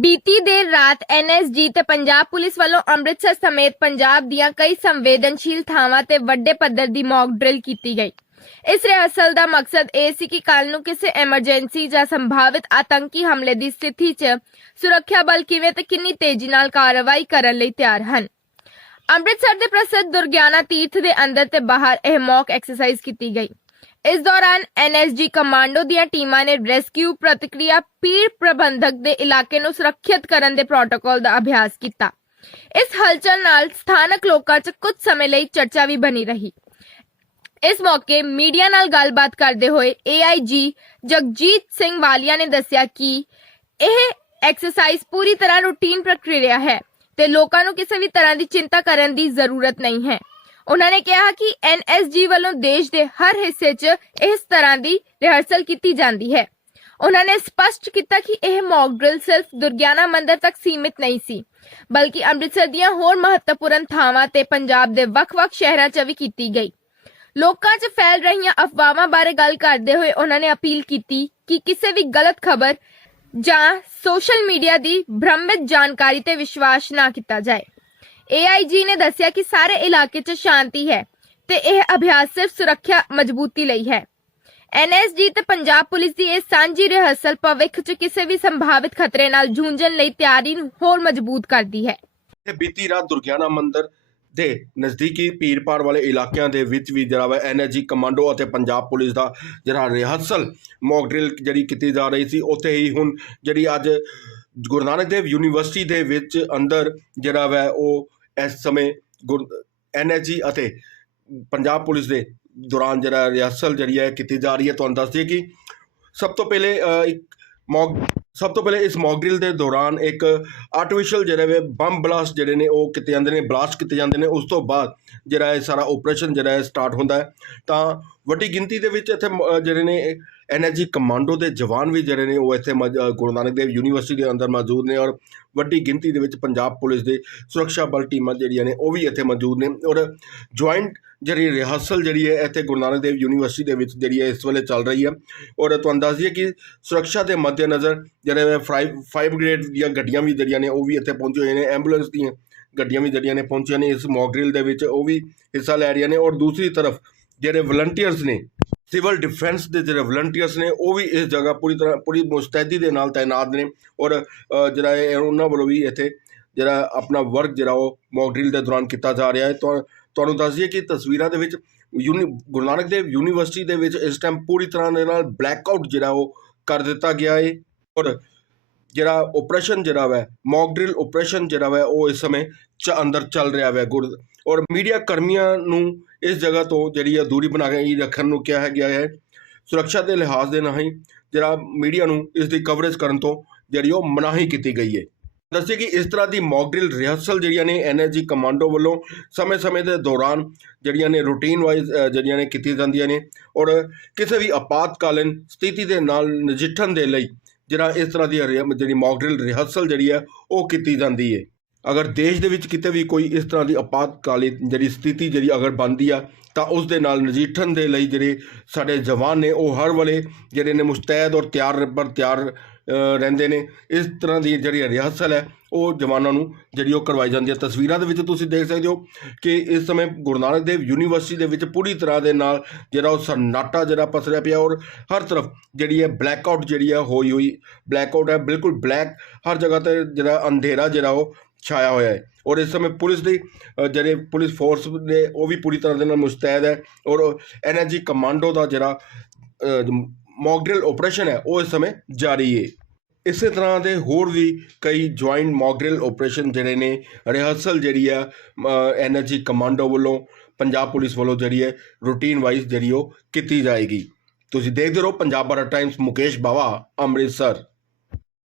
ਬੀਤੀ ਦੇਰ ਰਾਤ ਐਨਐਸਜੀ ਤੇ ਪੰਜਾਬ ਪੁਲਿਸ ਵੱਲੋਂ ਅੰਮ੍ਰਿਤਸਰ ਸਮੇਤ ਪੰਜਾਬ ਦੀਆਂ ਕਈ ਸੰਵੇਦਨਸ਼ੀਲ ਥਾਵਾਂ ਤੇ ਵੱਡੇ ਪੱਧਰ ਦੀ ਮੌਕ ਡਰਿਲ ਕੀਤੀ ਗਈ। ਇਸ ਰਿਹਰਸਲ ਦਾ ਮਕਸਦ ਇਹ ਸੀ ਕਿ ਕੱਲ ਨੂੰ ਕਿਸੇ ਐਮਰਜੈਂਸੀ ਜਾਂ ਸੰਭਾਵਿਤ ਆਤੰਕੀ ਹਮਲੇ ਦੀ ਸਥਿਤੀ 'ਚ ਸੁਰੱਖਿਆ ਬਲ ਕਿਵੇਂ ਤੇ ਕਿੰਨੀ ਤੇਜ਼ੀ ਨਾਲ ਕਾਰਵਾਈ ਕਰਨ ਲਈ ਤਿਆਰ ਹਨ। ਅੰਮ੍ਰਿਤਸਰ ਦੇ ਪ੍ਰਸਿੱਧ ਦੁਰਗਿਆਨਾ ਤੀਰਥ ਦੇ ਅੰਦਰ ਤੇ ਬਾਹਰ ਇਹ ਮੌਕ ਐਕਸਰਸਾਈਜ਼ ਕੀਤੀ ਗਈ। ਇਸ ਦੌਰਾਨ ਐਨਐਸਜੀ ਕਮਾਂਡੋ ਦੀਆਂ ਟੀਮਾਂ ਨੇ ਰੈਸਕਿਊ ਪ੍ਰਤੀਕਿਰਿਆ ਪੀੜ ਪ੍ਰਬੰਧਕ ਦੇ ਇਲਾਕੇ ਨੂੰ ਸੁਰੱਖਿਅਤ ਕਰਨ ਦੇ ਪ੍ਰੋਟੋਕਾਲ ਦਾ ਅਭਿਆਸ ਕੀਤਾ। ਇਸ ਹਲਚਲ ਨਾਲ ਸਥਾਨਕ ਲੋਕਾਂ 'ਚ ਕੁਝ ਸਮੇਂ ਲਈ ਚਰਚਾ ਵੀ ਬਣੀ ਰਹੀ। ਇਸ ਮੌਕੇ ਮੀਡੀਆ ਨਾਲ ਗੱਲਬਾਤ ਕਰਦੇ ਹੋਏ ਏਆਈਜੀ ਜਗਜੀਤ ਸਿੰਘ ਵਾਲੀਆ ਨੇ ਦੱਸਿਆ ਕਿ ਇਹ ਐਕਸਰਸਾਈਜ਼ ਪੂਰੀ ਤਰ੍ਹਾਂ ਰੂਟੀਨ ਪ੍ਰਕਿਰਿਆ ਹੈ ਤੇ ਲੋਕਾਂ ਨੂੰ ਕਿਸੇ ਵੀ ਤਰ੍ਹਾਂ ਦੀ ਚਿੰਤਾ ਕਰਨ ਦੀ ਜ਼ਰੂਰਤ ਨਹੀਂ ਹੈ। ਉਹਨਾਂ ਨੇ ਕਿਹਾ ਕਿ ਐਨਐਸਜੀ ਵੱਲੋਂ ਦੇਸ਼ ਦੇ ਹਰ ਹਿੱਸੇ 'ਚ ਇਸ ਤਰ੍ਹਾਂ ਦੀ ਰਿਹਰਸਲ ਕੀਤੀ ਜਾਂਦੀ ਹੈ। ਉਹਨਾਂ ਨੇ ਸਪਸ਼ਟ ਕੀਤਾ ਕਿ ਇਹ ਮੌਕ ਡਰਿਲ ਸਿਰਫ ਦੁਰਗਿਆਨਾ ਮੰਦਿਰ ਤੱਕ ਸੀਮਿਤ ਨਹੀਂ ਸੀ, ਬਲਕਿ ਅੰਮ੍ਰਿਤਸਰ ਦੀਆਂ ਹੋਰ ਮਹੱਤਵਪੂਰਨ ਥਾਵਾਂ ਤੇ ਪੰਜਾਬ ਦੇ ਵੱਖ-ਵੱਖ ਸ਼ਹਿਰਾਂ 'ਚ ਵੀ ਕੀਤੀ ਗਈ। ਲੋਕਾਂ 'ਚ ਫੈਲ ਰਹੀਆਂ ਅਫਵਾਹਾਂ ਬਾਰੇ ਗੱਲ ਕਰਦੇ ਹੋਏ ਉਹਨਾਂ ਨੇ ਅਪੀਲ ਕੀਤੀ ਕਿ ਕਿਸੇ ਵੀ ਗਲਤ ਖਬਰ ਜਾਂ ਸੋਸ਼ਲ ਮੀਡੀਆ ਦੀ ਭ੍ਰਮਿਤ ਜਾਣਕਾਰੀ ਤੇ ਵਿਸ਼ਵਾਸ ਨਾ ਕੀਤਾ ਜਾਏ। ਏਆਈਜੀ ਨੇ ਦੱਸਿਆ ਕਿ ਸਾਰੇ ਇਲਾਕੇ 'ਚ ਸ਼ਾਂਤੀ ਹੈ ਤੇ ਇਹ ਅਭਿਆਸ ਸਿਰਫ ਸੁਰੱਖਿਆ ਮਜ਼ਬੂਤੀ ਲਈ ਹੈ। ਐਨਐਸਜੀ ਤੇ ਪੰਜਾਬ ਪੁਲਿਸ ਦੀ ਇਹ ਸਾਂਝੀ ਰਿਹਰਸਲ ਭਵਿੱਖ 'ਚ ਕਿਸੇ ਵੀ ਸੰਭਾਵਿਤ ਖਤਰੇ ਨਾਲ ਜੂਝਣ ਲਈ ਤਿਆਰੀ ਨੂੰ ਹੋਰ ਮਜ਼ਬੂਤ ਕਰਦੀ ਹੈ। ਤੇ ਬੀਤੀ ਰਾਤ ਦੁਰਗਿਆਨਾ ਮੰਦਿਰ ਦੇ ਨਜ਼ਦੀਕੀ ਪੀਰਪਾੜ ਵਾਲੇ ਇਲਾਕਿਆਂ ਦੇ ਵਿੱਚ ਵੀ ਜਿਹੜਾ ਵਾ ਐਨਰਜੀ ਕਮਾਂਡੋ ਅਤੇ ਪੰਜਾਬ ਪੁਲਿਸ ਦਾ ਜਿਹੜਾ ਰਿਹਰਸਲ ਮੌਕ ਡਰਿਲ ਜਿਹੜੀ ਕੀਤੀ ਜਾ ਰਹੀ ਸੀ, ਉੱਥੇ ਹੀ ਹੁਣ ਜਿਹੜੀ ਅੱਜ ਗੁਰੂ ਨਾਨਕ ਦੇਵ ਯੂਨੀਵਰਸਿਟੀ ਦੇ ਵਿੱਚ ਅੰਦਰ ਜਿਹੜਾ ਵਾ ਉਹ ਇਸ ਸਮੇਂ ਐਨਰਜੀ ਅਤੇ ਪੰਜਾਬ ਪੁਲਿਸ ਦੇ ਦੌਰਾਨ ਜਿਹੜਾ ਰਿਹਰਸਲ ਜਿਹੜੀ ਹੈ ਕੀਤੀ ਜਾ ਰਹੀ ਹੈ, ਤੁਹਾਨੂੰ ਦੱਸ ਦਈਏ ਕਿ ਸਭ ਤੋਂ ਪਹਿਲੇ ਇੱਕ ਮੌਕ, ਸਭ ਤੋਂ ਪਹਿਲੇ ਇਸ ਮੌਕ ਡਰਿਲ ਦੇ ਦੌਰਾਨ ਇੱਕ ਆਰਟੀਫੀਸ਼ੀਅਲ ਜਿਹੜੇ ਵੇ ਬੰਬ ਬਲਾਸਟ ਜਿਹੜੇ ਨੇ ਉਹ ਕੀਤੇ ਜਾਂਦੇ ਨੇ, ਬਲਾਸਟ ਕੀਤੇ ਜਾਂਦੇ ਨੇ, ਉਸ ਤੋਂ ਬਾਅਦ ਜਿਹੜਾ ਇਹ ਸਾਰਾ ਆਪਰੇਸ਼ਨ ਜਿਹੜਾ ਹੈ ਸਟਾਰਟ ਹੁੰਦਾ ਹੈ, ਤਾਂ ਵੱਡੀ ਗਿਣਤੀ ਦੇ ਵਿੱਚ ਇੱਥੇ ਮ- ਜਿਹੜੇ ਨੇ ਐਨਰਜੀ ਕਮਾਂਡੋ ਦੇ ਜਵਾਨ ਵੀ ਜਿਹੜੇ ਨੇ, ਉਹ ਇੱਥੇ ਮੌਜ- ਗੁਰੂ ਨਾਨਕ ਦੇਵ ਯੂਨੀਵਰਸਿਟੀ ਦੇ ਅੰਦਰ ਮੌਜੂਦ ਨੇ ਔਰ ਵੱਡੀ ਗਿਣਤੀ ਦੇ ਵਿੱਚ ਪੰਜਾਬ ਪੁਲਿਸ ਦੇ ਸੁਰੱਖਿਆ ਬਲ ਟੀਮਾਂ ਜਿਹੜੀਆਂ ਨੇ, ਉਹ ਵੀ ਇੱਥੇ ਮੌਜੂਦ ਨੇ ਔਰ ਜੁਆਇੰਟ ਜਿਹੜੀ ਰਿਹਰਸਲ ਜਿਹੜੀ ਹੈ, ਇੱਥੇ ਗੁਰੂ ਨਾਨਕ ਦੇਵ ਯੂਨੀਵਰਸਿਟੀ ਦੇ ਵਿੱਚ ਜਿਹੜੀ ਹੈ, ਇਸ ਵੇਲੇ ਚੱਲ ਰਹੀ ਹੈ ਔਰ ਤੁਹਾਨੂੰ ਦੱਸ ਦਈਏ ਕਿ ਸੁਰੱਖਿਆ ਦੇ ਮੱਦੇਨਜ਼ਰ ਜਿਹੜੇ ਫਾਈਵ ਫਾਈਵ ਗ੍ਰੇਡ ਦੀਆਂ ਗੱਡੀਆਂ ਵੀ ਜਿਹੜੀਆਂ ਨੇ, ਉਹ ਵੀ ਇੱਥੇ ਪਹੁੰਚੇ ਹੋਏ ਨੇ ਐਂਬੂਲੈਂਸ ਦੀਆਂ ਗੱਡੀਆਂ ਵੀ ਜਿਹੜੀਆਂ ਨੇ ਪਹੁੰਚੀਆਂ ਨੇ, ਇਸ ਮੌਕ ਡਰਿਲ ਦੇ ਵਿੱਚ ਉਹ ਵੀ ਹਿੱਸਾ ਲੈ ਰਹੀਆਂ ਨੇ ਔਰ ਦੂਸਰੀ ਤਰਫ ਜਿਹੜੇ ਵਲੰਟੀਅਰਸ ਨੇ ਸਿਵਲ ਡਿਫੈਂਸ ਦੇ ਜਿਹੜੇ ਵਲੰਟੀਅਰਸ ਨੇ, ਉਹ ਵੀ ਇਸ ਜਗ੍ਹਾ ਪੂਰੀ ਤਰ੍ਹਾਂ, ਪੂਰੀ ਮੁਸਤੈਦੀ ਦੇ ਨਾਲ ਤਾਇਨਾਤ ਨੇ ਔਰ ਜਿਹੜਾ ਇਹ ਉਹਨਾਂ ਵੱਲੋਂ ਵੀ ਇੱਥੇ ਜਿਹੜਾ ਆਪਣਾ ਵਰਕ ਜਿਹੜਾ ਉਹ ਮੌਕ ਡਰਿਲ ਦੇ ਦੌਰਾਨ ਕੀਤਾ ਜਾ ਰਿਹਾ ਹੈ। ਤੁਹਾ- ਤੁਹਾਨੂੰ ਦੱਸ ਦਈਏ ਕਿ ਤਸਵੀਰਾਂ ਦੇ ਵਿੱਚ ਯੂਨੀ, ਗੁਰੂ ਨਾਨਕ ਦੇਵ ਯੂਨੀਵਰਸਿਟੀ ਦੇ ਵਿੱਚ ਇਸ ਟਾਈਮ ਪੂਰੀ ਤਰ੍ਹਾਂ ਦੇ ਨਾਲ ਬਲੈਕ ਆਊਟ ਜਿਹੜਾ ਉਹ ਕਰ ਦਿੱਤਾ ਗਿਆ ਹੈ ਔਰ ਜਿਹੜਾ ਆਪਰੇਸ਼ਨ ਜਿਹੜਾ ਵੈ ਮੌਕ ਡਰਿਲ ਆਪਰੇਸ਼ਨ ਜਿਹੜਾ ਵੈ, ਉਹ ਇਸ ਸਮੇਂ ਚ ਅੰਦਰ ਚੱਲ ਰਿਹਾ ਵੈ ਗੁਰ ਔਰ ਮੀਡੀਆ ਕਰਮੀਆਂ ਨੂੰ ਇਸ ਜਗ੍ਹਾ ਤੋਂ ਜਿਹੜੀ ਆ ਦੂਰੀ ਬਣਾ ਕੇ ਰੱਖਣ ਨੂੰ ਕਿਹਾ ਗਿਆ ਹੈ। ਸੁਰੱਖਿਆ ਦੇ ਲਿਹਾਜ਼ ਦੇ ਨਾਲ ਜਿਹੜਾ ਮੀਡੀਆ ਨੂੰ ਇਸ ਦੀ ਕਵਰੇਜ ਕਰਨ ਤੋਂ ਜਿਹੜੀ ਉਹ ਮਨਾਹੀ ਕੀਤੀ ਗਈ ਹੈ। ਦੱਸੇ ਕਿ ਇਸ ਤਰ੍ਹਾਂ ਦੀ ਮੌਕ ਡਰਿਲ ਰਿਹਰਸਲ ਜਿਹੜੀਆਂ ਨੇ ਐਨਰਜੀ ਕਮਾਂਡੋ ਵੱਲੋਂ ਸਮੇਂ-ਸਮੇਂ ਦੇ ਦੌਰਾਨ ਜਿਹੜੀਆਂ ਨੇ ਰੂਟੀਨ ਵਾਈਜ਼ ਜਿਹੜੀਆਂ ਨੇ ਕੀਤੀ ਜਾਂਦੀਆਂ ਨੇ ਔਰ ਕਿਸੇ ਵੀ ਆਪਾਤਕਾਲੀਨ ਸਥਿਤੀ ਦੇ ਨਾਲ ਨਜਿੱਠਣ ਦੇ ਲਈ ਜਿਹੜਾ ਇਸ ਤਰ੍ਹਾਂ ਦੀ ਜਿਹੜੀ ਮੌਕ ਡਰਿਲ ਰਿਹਰਸਲ ਜਿਹੜੀ ਹੈ, ਉਹ ਕੀਤੀ ਜਾਂਦੀ ਹੈ। ਅਗਰ ਦੇਸ਼ ਦੇ ਵਿੱਚ ਕਿਤੇ ਵੀ ਕੋਈ ਇਸ ਤਰ੍ਹਾਂ ਦੀ ਆਪਾਤਕਾਲੀਨ ਜਿਹੜੀ ਸਥਿਤੀ ਜਿਹੜੀ ਅਗਰ ਬਣਦੀ ਆ, ਤਾਂ ਉਸ ਦੇ ਨਾਲ ਨਜਿੱਠਣ ਦੇ ਲਈ ਜਿਹੜੇ ਸਾਡੇ ਜਵਾਨ ਨੇ, ਉਹ ਹਰ ਵੇਲੇ ਜਿਹੜੇ ਨੇ ਮੁਸਤੈਦ ਔਰ ਤਿਆਰ ਪਰ ਤਿਆਰ ਰਹਿੰਦੇ ਨੇ। ਇਸ ਤਰ੍ਹਾਂ ਦੀ ਜਿਹੜੀ ਰਿਹਰਸਲ ਹੈ, ਉਹ ਜਵਾਨਾਂ ਨੂੰ ਜਿਹੜੀ ਉਹ ਕਰਵਾਈ ਜਾਂਦੀ ਹੈ। ਤਸਵੀਰਾਂ ਦੇ ਵਿੱਚ ਤੁਸੀਂ ਦੇਖ ਸਕਦੇ ਹੋ ਕਿ ਇਸ ਸਮੇਂ ਗੁਰੂ ਨਾਨਕ ਦੇਵ ਯੂਨੀਵਰਸਿਟੀ ਦੇ ਵਿੱਚ ਪੂਰੀ ਤਰ੍ਹਾਂ ਦੇ ਨਾਲ ਜਿਹੜਾ ਉਹ ਸਨਾਟਾ ਜਿਹੜਾ ਪਸਰਿਆ ਪਿਆ ਔਰ ਹਰ ਤਰਫ ਜਿਹੜੀ ਹੈ ਬਲੈਕ ਆਊਟ ਜਿਹੜੀ ਹੈ ਹੋਈ ਹੋਈ। ਬਲੈਕ ਆਊਟ ਹੈ, ਬਿਲਕੁਲ ਬਲੈਕ ਹਰ ਜਗ੍ਹਾ ਤੇ ਜਿਹੜਾ ਅੰਧੇਰਾ ਜਿਹੜਾ ਉਹ ਛਾਇਆ ਹੋਇਆ ਹੈ। ਔਰ ਇਸ ਸਮੇਂ ਪੁਲਿਸ ਦੀ ਜਿਹੜੇ ਪੁਲਿਸ ਫੋਰਸ ਨੇ, ਉਹ ਵੀ ਪੂਰੀ ਤਰ੍ਹਾਂ ਦੇ ਨਾਲ ਮੁਸਤੈਦ ਹੈ। ਔਰ ਐਨਰਜੀ ਕਮਾਂਡੋ ਦਾ ਜਿਹੜਾ ਮੌਕ ਡਰਿਲ ਆਪਰੇਸ਼ਨ ਹੈ, ਉਹ ਇਸ ਸਮੇਂ ਜਾਰੀ ਹੈ ਇਸੇ ਤਰ੍ਹਾਂ ਦੇ ਹੋਰ ਵੀ ਕਈ ਜੁਆਇੰਟ ਮੌਕ ਡਰਿਲ ਆਪਰੇਸ਼ਨ ਜਿਹੜੇ ਨੇ, ਰਿਹਰਸਲ ਜਿਹੜੀ ਆ ਐਨਰਜੀ ਕਮਾਂਡੋ ਵੱਲੋਂ, ਪੰਜਾਬ ਪੁਲਿਸ ਵੱਲੋਂ ਜਿਹੜੀ ਹੈ, ਰੂਟੀਨ ਵਾਈਜ਼ ਜਿਹੜੀ ਉਹ ਕੀਤੀ ਜਾਏਗੀ। ਤੁਸੀਂ ਦੇਖਦੇ ਰਹੋ, ਪੰਜਾਬ ਬਾਰਾ ਟਾਈਮਸ ਮੁਕੇਸ਼ ਬਾਵਾ, ਅੰਮ੍ਰਿਤਸਰ।